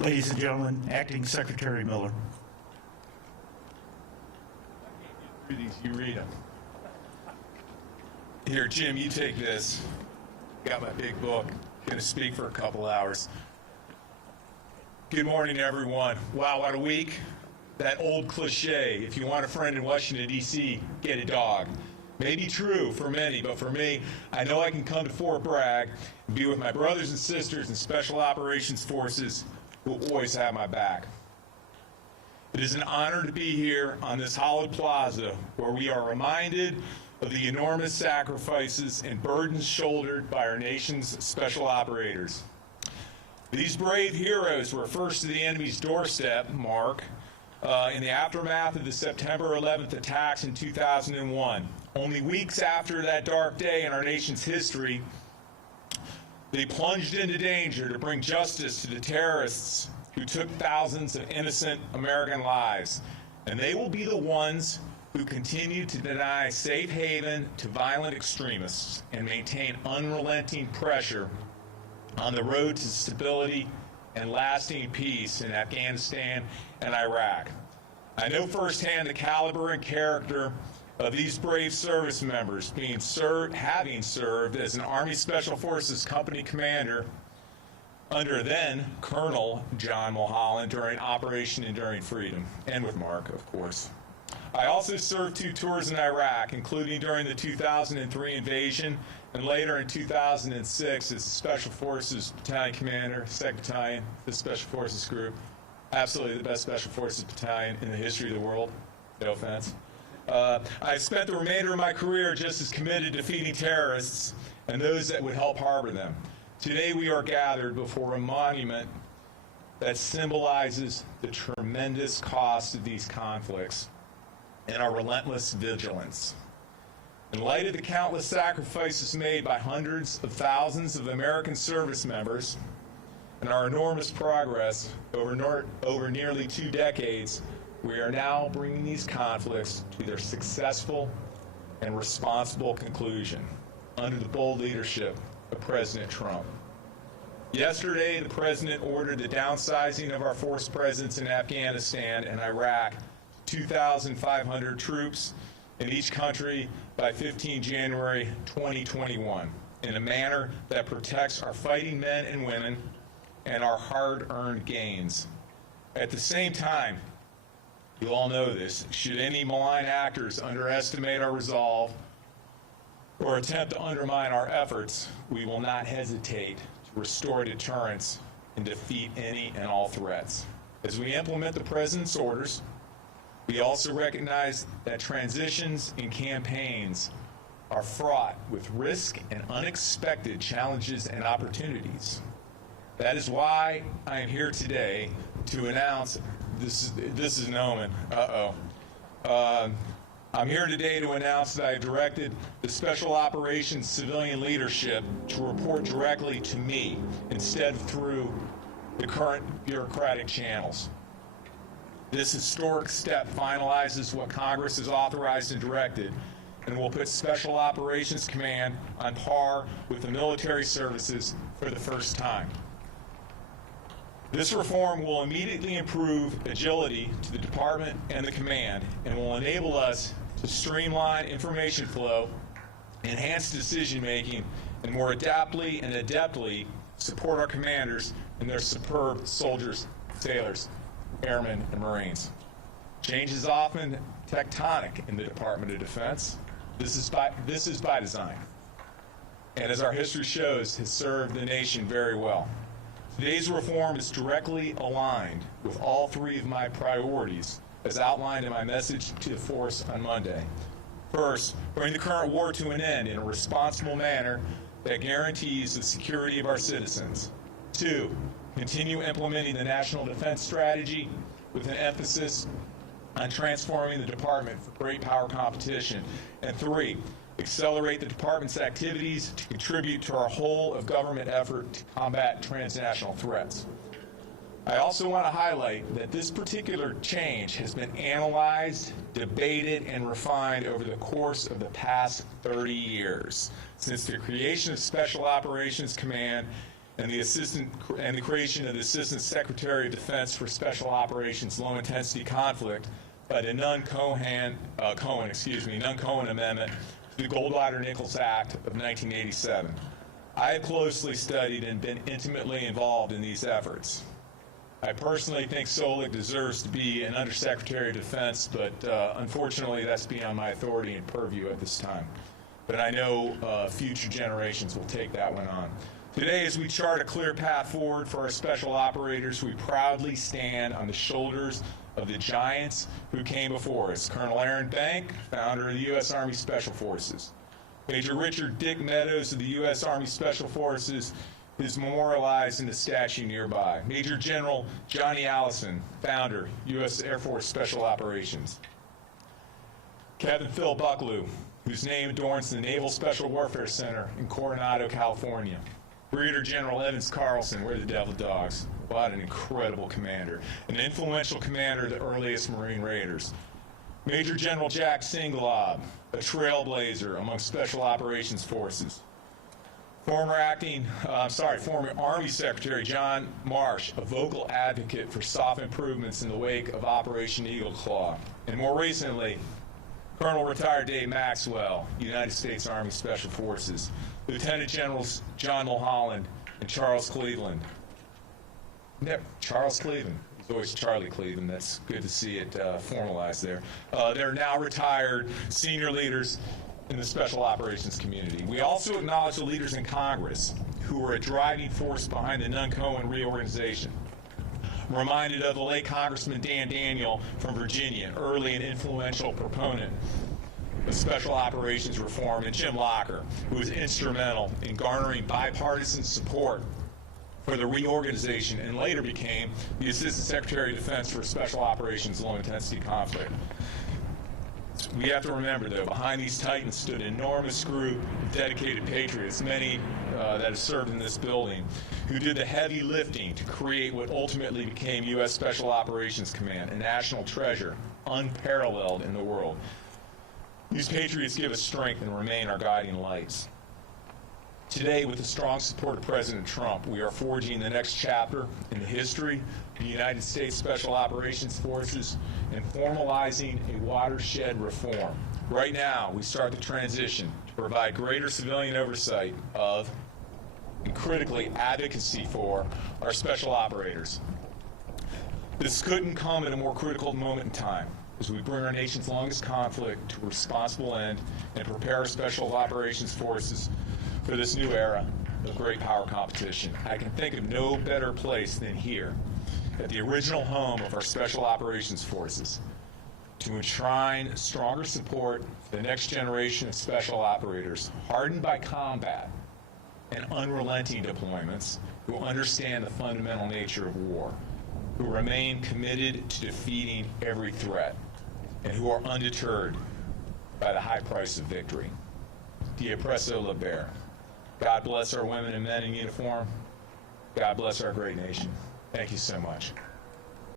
Ladies and gentlemen, Acting Secretary Miller. Read these, you read them. Here, Jim, you take this. Got my big book. Gonna speak for a couple hours. Good morning, everyone. Wow, what a week. That old cliche, if you want a friend in Washington, D.C., get a dog. May be true for many, but for me, I know I can come to Fort Bragg and be with my brothers and sisters in Special Operations Forces who always have my back. It is an honor to be here on this hallowed plaza where we are reminded of the enormous sacrifices and burdens shouldered by our nation's special operators. These brave heroes were first to the enemy's doorstep, Mark, in the aftermath of the September 11th attacks in 2001. Only weeks after that dark day in our nation's history, they plunged into danger to bring justice to the terrorists who took thousands of innocent American lives. And they will be the ones who continue to deny safe haven to violent extremists and maintain unrelenting pressure on the road to stability and lasting peace in Afghanistan and Iraq. I know firsthand the caliber and character of these brave service members, having served as an Army Special Forces company commander under then Colonel John Mulholland during Operation Enduring Freedom, and with Mark, of course. I also served 2 tours in Iraq, including during the 2003 invasion and later in 2006 as Special Forces Battalion Commander, 2nd Battalion, the Special Forces Group. Absolutely the best Special Forces Battalion in the history of the world. No offense. I've spent the remainder of my career just as committed to defeating terrorists and those that would help harbor them. Today we are gathered before a monument that symbolizes the tremendous cost of these conflicts and our relentless vigilance. In light of the countless sacrifices made by hundreds of thousands of American service members and our enormous progress over nearly 2 decades, we are now bringing these conflicts to their successful and responsible conclusion under the bold leadership of President Trump. Yesterday, the President ordered the downsizing of our force presence in Afghanistan and Iraq to 2,500 troops in each country by 15 January 2021 in a manner that protects our fighting men and women and our hard-earned gains. At the same time, you all know this, should any malign actors underestimate our resolve or attempt to undermine our efforts, we will not hesitate to restore deterrence and defeat any and all threats. As we implement the President's orders, we also recognize that transitions and campaigns are fraught with risk and unexpected challenges and opportunities. That is why I am here today to announce, this is an omen, I'm here today to announce that I have directed the Special Operations civilian leadership to report directly to me instead of through the current bureaucratic channels. This historic step finalizes what Congress has authorized and directed and will put Special Operations Command on par with the military services for the first time. This reform will immediately improve agility to the department and the command and will enable us to streamline information flow, enhance decision-making, and more adaptly and adeptly support our commanders and their superb soldiers, sailors, airmen, and Marines. Change is often tectonic in the Department of Defense. This is by design, and as our history shows, has served the nation very well. Today's reform is directly aligned with all 3 of my priorities as outlined in my message to the force on Monday. First, bring the current war to an end in a responsible manner that guarantees the security of our citizens. 2, continue implementing the National Defense Strategy with an emphasis on transforming the department for great power competition. And 3, accelerate the department's activities to contribute to our whole of government effort to combat transnational threats. I also want to highlight that this particular change has been analyzed, debated, and refined over the course of the past 30 years, since the creation of Special Operations Command and the creation of the Assistant Secretary of Defense for Special Operations Low Intensity Conflict by the Nunn-Cohen Amendment to the Goldwater-Nichols Act of 1987. I have closely studied and been intimately involved in these efforts. I personally think Solik deserves to be an Undersecretary of Defense, but unfortunately that's beyond my authority and purview at this time. But I know future generations will take that one on. Today, as we chart a clear path forward for our special operators, we proudly stand on the shoulders of the giants who came before us. Colonel Aaron Bank, founder of the U.S. Army Special Forces. Major Richard Dick Meadows of the U.S. Army Special Forces is memorialized in the statue nearby. Major General Johnny Allison, founder, U.S. Air Force Special Operations. Captain Phil Bucklew, whose name adorns the Naval Special Warfare Center in Coronado, California. Brigadier General Evans Carlson, where the devil dogs. What an incredible commander. An influential commander of the earliest Marine Raiders. Major General Jack Singlaub, a trailblazer among Special Operations Forces. Former Army Secretary John Marsh, a vocal advocate for soft improvements in the wake of Operation Eagle Claw. And more recently, Colonel Retired Dave Maxwell, United States Army Special Forces. Lieutenant Generals John Mulholland and Charles Cleveland. Charles Cleveland. He's always Charlie Cleveland. That's good to see it formalized there. They're now retired senior leaders in the special operations community. We also acknowledge the leaders in Congress who were a driving force behind the Nunn-Cohen reorganization. I'm reminded of the late Congressman Dan Daniel from Virginia, an early and influential proponent of special operations reform, and Jim Locker, who was instrumental in garnering bipartisan support for the reorganization and later became the Assistant Secretary of Defense for Special Operations Low Intensity Conflict. We have to remember, though, behind these titans stood an enormous group of dedicated patriots, many that have served in this building, who did the heavy lifting to create what ultimately became U.S. Special Operations Command, a national treasure, unparalleled in the world. These patriots give us strength and remain our guiding lights. Today, with the strong support of President Trump, we are forging the next chapter in the history of the United States Special Operations Forces and formalizing a watershed reform. Right now, we start the transition to provide greater civilian oversight of, and critically advocacy for, our special operators. This couldn't come at a more critical moment in time as we bring our nation's longest conflict to a responsible end and prepare our special operations forces for this new era of great power competition. I can think of no better place than here, at the original home of our Special Operations Forces, to enshrine stronger support for the next generation of special operators, hardened by combat and unrelenting deployments, who understand the fundamental nature of war, who remain committed to defeating every threat, and who are undeterred by the high price of victory. Dia presso liber. God bless our women and men in uniform. God bless our great nation. Thank you so much.